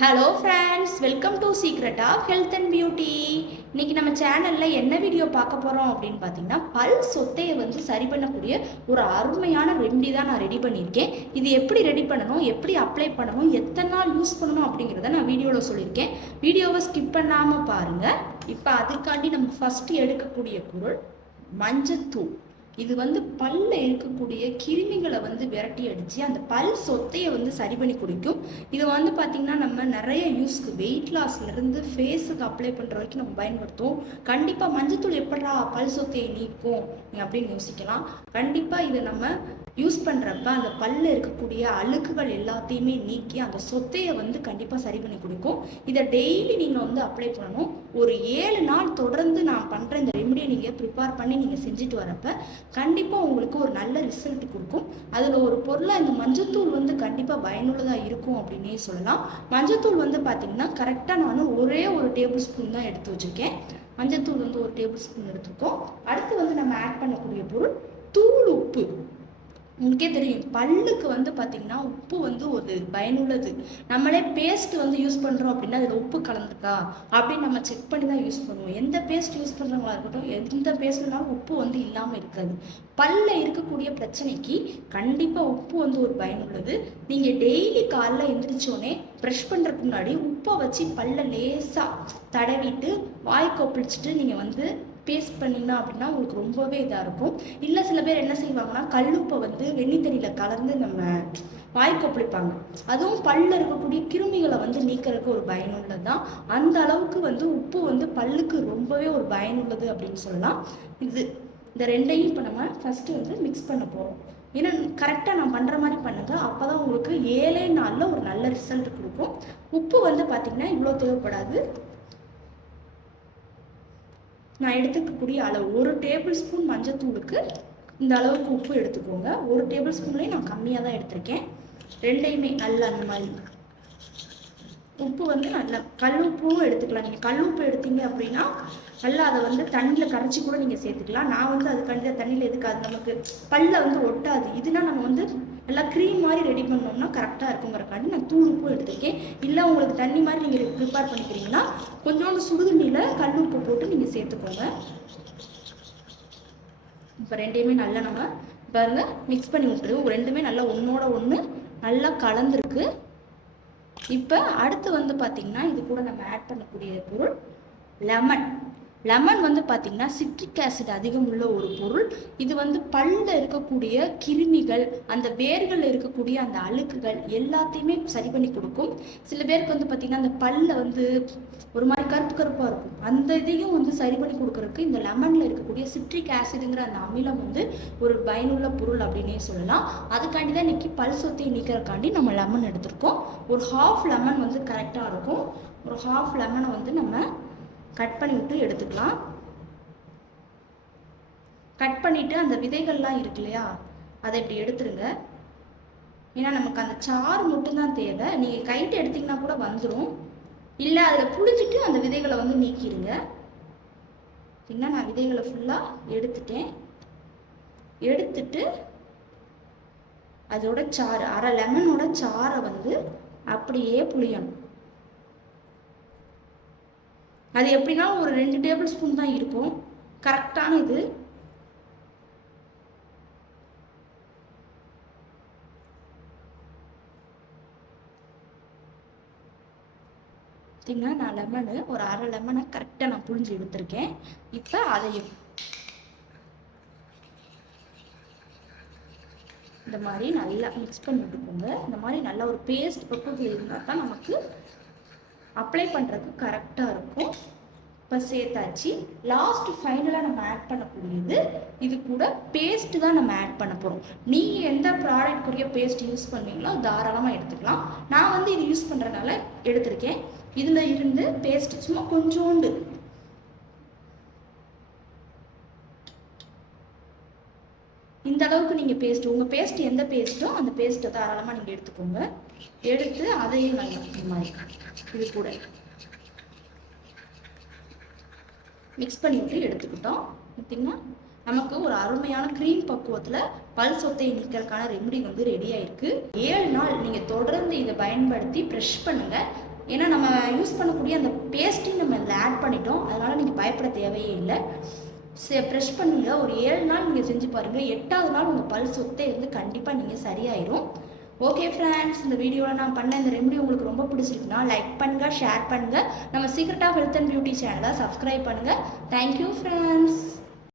Hello friends welcome to secret of health and beauty இன்னைக்கு நம்ம சேனலில் என்ன வீடியோ பார்க்க போகிறோம் அப்படின்னு பார்த்தீங்கன்னா பல் சொத்தையை வந்து சரி பண்ணக்கூடிய ஒரு அருமையான ரெமெடி தான் நான் ரெடி பண்ணியிருக்கேன். இது எப்படி ரெடி பண்ணணும் எப்படி அப்ளை பண்ணணும் எத்தனை நாள் யூஸ் பண்ணணும் அப்படிங்கிறத நான் வீடியோவில் சொல்லியிருக்கேன். வீடியோவை ஸ்கிப் பண்ணாமல் பாருங்கள் இப்போ அதுக்காண்டி நம்ம ஃபஸ்ட்டு எடுக்கக்கூடிய பொருள் மஞ்சத்தூள். இது வந்து பல்ல இருக்கக்கூடிய கிருமிகளை வந்து விரட்டி அடித்து அந்த பல் சொத்தையை வந்து சரி பண்ணி குடிக்கும். இது வந்து பார்த்திங்கன்னா நம்ம நிறைய யூஸ்க்கு வெயிட் லாஸ்லேருந்து ஃபேஸுக்கு அப்ளை பண்ணுற வரைக்கும் நம்ம பயன்படுத்துவோம். கண்டிப்பாக மஞ்சத்தூள் எப்படா பல் சொத்தையை நீக்கும் நீ அப்படின்னு யோசிக்கலாம். கண்டிப்பாக இதை நம்ம யூஸ் பண்ணுறப்ப அந்த பல்ல இருக்கக்கூடிய அழுக்குகள் எல்லாத்தையுமே நீக்கி அந்த சொத்தையை வந்து கண்டிப்பாக சரி பண்ணி கொடுக்கும். இதை டெய்லி நீங்கள் வந்து அப்ளை பண்ணணும். ஒரு ஏழு நாள் தொடர்ந்து நான் பண்ணுற இந்த ரெமடியை நீங்கள் ப்ரிப்பேர் பண்ணி நீங்கள் செஞ்சுட்டு வரப்ப கண்டிப்பாக உங்களுக்கு ஒரு நல்ல ரிசல்ட் கொடுக்கும். அதில் ஒரு பொருளாக இந்த மஞ்சத்தூள் வந்து கண்டிப்பாக பயனுள்ளதாக இருக்கும் அப்படின்னே சொல்லலாம். மஞ்சத்தூள் வந்து பார்த்திங்கன்னா கரெக்டாக நான் ஒரே ஒரு டேபிள் ஸ்பூன் தான் எடுத்து வச்சுருக்கேன். மஞ்சத்தூள் வந்து ஒரு டேபிள் ஸ்பூன் எடுத்துருக்கோம் அடுத்து வந்து நம்ம ஆட் பண்ணக்கூடிய பொருள் தூள் உப்பு. உங்களுக்கே தெரியும். பல்லுக்கு வந்து பார்த்திங்கன்னா உப்பு வந்து ஒரு பயனுள்ளது. நம்மளே பேஸ்ட் வந்து யூஸ் பண்ணுறோம் அப்படின்னா அதில் உப்பு கலந்துருக்கா? அப்படின்னு நம்ம செக் பண்ணி தான் யூஸ் பண்ணுவோம். எந்த பேஸ்ட் யூஸ் பண்ணுறவங்களா இருக்கட்டும் எந்த பேஸ்ட்னாலும் உப்பு வந்து இல்லாமல் இருக்காது. பல்ல இருக்கக்கூடிய பிரச்சனைக்கு கண்டிப்பாக உப்பு வந்து ஒரு பயனுள்ளது. நீங்கள் டெய்லி காலைல எந்திரிச்சோடனே ப்ரெஷ் பண்ணுறதுக்கு முன்னாடி உப்பை வச்சு பல்ல லேசாக தடவிட்டு வாய் கொப்பளிச்சுட்டு நீங்கள் வந்து பேஸ்ட் பண்ணிங்கன்னா அப்படின்னா உங்களுக்கு ரொம்பவே இதாக இருக்கும். இல்லை சில பேர் என்ன செய்வாங்கன்னா கல்லுப்பை வந்து வெந்நி தண்ணியில் கலந்து நம்ம வாய்க்கு பிடிப்பாங்க அதுவும் பல்ல இருக்கக்கூடிய கிருமிகளை வந்து நீக்கிறதுக்கு ஒரு பயனுள்ளது தான் அந்த அளவுக்கு வந்து உப்பு வந்து பல்லுக்கு ரொம்பவே ஒரு பயனுள்ளது அப்படின்னு சொல்லலாம். இது இந்த ரெண்டையும் இப்போ நம்ம ஃபஸ்ட்டு வந்து மிக்ஸ் பண்ண போகிறோம் ஏன்னா கரெக்டாக நான் பண்ணுற மாதிரி பண்ணுங்கள் அப்போ தான் உங்களுக்கு ஏழே நாளில் ஒரு நல்ல ரிசல்ட் கொடுக்கும். உப்பு வந்து பார்த்திங்கன்னா இவ்வளோ தேவைப்படாது. நான் எடுத்துக்கக்கூடிய அளவு. ஒரு டேபிள் ஸ்பூன் மஞ்சத்தூளுக்கு இந்த அளவுக்கு உப்பு எடுத்துக்கோங்க. ஒரு டேபிள் ஸ்பூன்லேயும் நான் கம்மியாக தான் எடுத்திருக்கேன். ரெண்டையுமே அல்ல அந்த மாதிரி உப்பு வந்து நல்லா கல் உப்பும் எடுத்துக்கலாம். நீங்கள் கல் உப்பு எடுத்தீங்க அப்படின்னா நல்லா அதை வந்து தண்ணியில் கரைச்சி கூட நீங்கள் சேர்த்துக்கலாம். நான் வந்து அதுக்காண்டி தான் தண்ணியில் எதுக்காது. நமக்கு பல்ல வந்து ஒட்டாது. இதுனா நம்ம வந்து நல்லா க்ரீம் மாதிரி ரெடி பண்ணோம்னா கரெக்டாக இருக்குங்கிறக்காண்டி நான் தூள் உப்பும் எடுத்துருக்கேன். இல்லை உங்களுக்கு தண்ணி மாதிரி நீங்கள் ப்ரிப்பேர் பண்ணிக்கிறீங்கன்னா கொஞ்சோண்டு சுடுதண்ணியில் கல் உப்பு போட்டு நீங்கள் சேர்த்துக்கோங்க. இப்போ ரெண்டையுமே நல்லா நம்ம பாருங்க மிக்ஸ் பண்ணி விட்டுரு ரெண்டுமே நல்லா ஒன்றோட ஒன்று நல்லா கலந்துருக்கு. இப்போ அடுத்து வந்து பார்த்திங்கன்னா இது கூட நம்ம ஆட் பண்ணக்கூடிய பொருள் லெமன் லெமன் வந்து பார்த்திங்கன்னா சிட்ரிக் ஆசிட் அதிகம் உள்ள ஒரு பொருள். இது வந்து பல்ல இருக்கக்கூடிய கிருமிகள் அந்த வேர்களில் இருக்கக்கூடிய அந்த அழுக்குகள் எல்லாத்தையுமே சரி பண்ணி கொடுக்கும். சில பேருக்கு வந்து பார்த்திங்கன்னா அந்த பல்ல வந்து ஒரு மாதிரி கருப்பு கருப்பாக இருக்கும். அந்த இதையும் வந்து சரி பண்ணி கொடுக்கறதுக்கு இந்த லெமனில் இருக்கக்கூடிய சிட்ரிக் ஆசிடுங்கிற அந்த அமிலம் வந்து ஒரு பயனுள்ள பொருள் அப்படின்னே சொல்லலாம். அதுக்காண்டி தான் இன்னைக்கு பல் சொத்தையை நீக்கிறக்காண்டி நம்ம லெமன் எடுத்திருக்கோம். ஒரு ஹாஃப் லெமன் வந்து கரெக்டாக இருக்கும். ஒரு ஹாஃப் லெமனை வந்து நம்ம கட் பண்ணிவிட்டு எடுத்துக்கலாம். கட் பண்ணிவிட்டு அந்த விதைகள்லாம் இருக்கு இல்லையா? அதை இப்படி எடுத்துருங்க. ஏன்னா நமக்கு அந்த சாறு மட்டும்தான் தேவை. நீங்கள் கைட்டு எடுத்தீங்கன்னா கூட வந்துடும் இல்லை அதில் புழிஞ்சிட்டு அந்த விதைகளை வந்து நீக்கிடுங்க. சரிங்களா? நான் விதைகளை ஃபுல்லாக எடுத்துட்டேன். எடுத்துட்டு அதோட சாறு அரை லெமனோட சாறை வந்து அப்படியே புளியணும் அது எப்படின்னா ஒரு ரெண்டு டேபிள் ஸ்பூன் தான் இருக்கும். கரெக்டான இது. பார்த்தீங்கன்னா நான் லெமனு ஒரு அரை லெமனை கரெக்டாக நான் புழிஞ்சு எடுத்திருக்கேன். இப்போ அதையும் இந்த மாதிரி நல்லா மிக்ஸ் பண்ணி விட்டுக்கோங்க இந்த மாதிரி நல்ல ஒரு பேஸ்ட் பக்கத்தில் இருந்தால் தான் நமக்கு அப்ளை பண்ணுறதுக்கு கரெக்டாக இருக்கும். இப்போ சேர்த்தாச்சு. லாஸ்ட் ஃபைனலாக நம்ம ஆட் பண்ணக்கூடியது இது கூட பேஸ்ட்டு தான் நம்ம ஆட் பண்ண போகிறோம் நீங்கள் எந்த ப்ராடக்ட்குரிய பேஸ்ட் யூஸ் பண்ணுவீங்களோ தாராளமாக எடுத்துக்கலாம். நான் வந்து இது யூஸ் பண்ணுறதுனால எடுத்திருக்கேன். இதில் இருந்து பேஸ்ட் சும்மா கொஞ்சோண்டு. இந்த அளவுக்கு நீங்கள் பேஸ்ட் உங்கள் பேஸ்ட் எந்த பேஸ்ட்டோ அந்த பேஸ்ட்டை தாராளமாக நீங்கள் எடுத்துக்கோங்க. எடுத்து அதையும் நல்லா மாதிரி இது கூட. மிக்ஸ் பண்ணி விட்டு எடுத்துக்கிட்டோம். பார்த்தீங்கன்னா நமக்கு ஒரு அருமையான க்ரீம் பக்குவத்தில் பல் சொத்தை நிற்கிறதுக்கான ரெமெடி வந்து ரெடி ஆயிருக்கு. ஏழு நாள் நீங்கள் தொடர்ந்து இதை பயன்படுத்தி ப்ரெஷ் பண்ணுங்கள் ஏன்னா நம்ம யூஸ் பண்ணக்கூடிய அந்த பேஸ்ட்டையும் நம்ம இதில் ஆட் பண்ணிட்டோம். அதனால் நீங்கள் பயப்பட தேவையே இல்லை. சே ப்ரெஷ் பண்ணுங்கள் ஒரு ஏழு நாள் நீங்கள் செஞ்சு பாருங்கள் எட்டாவது நாள் உங்கள் பல் சொத்தை வந்து கண்டிப்பாக நீங்கள் சரியாயிரும். ஓகே ஃப்ரெண்ட்ஸ் இந்த வீடியோவில் நான் பண்ண இந்த ரெமெடி உங்களுக்கு ரொம்ப பிடிச்சிருக்குன்னா லைக் பண்ணுங்கள் ஷேர் பண்ணுங்கள் நம்ம secret of health and beauty சேனலை சப்ஸ்கிரைப் பண்ணுங்கள் தேங்க்யூ ஃப்ரெண்ட்ஸ்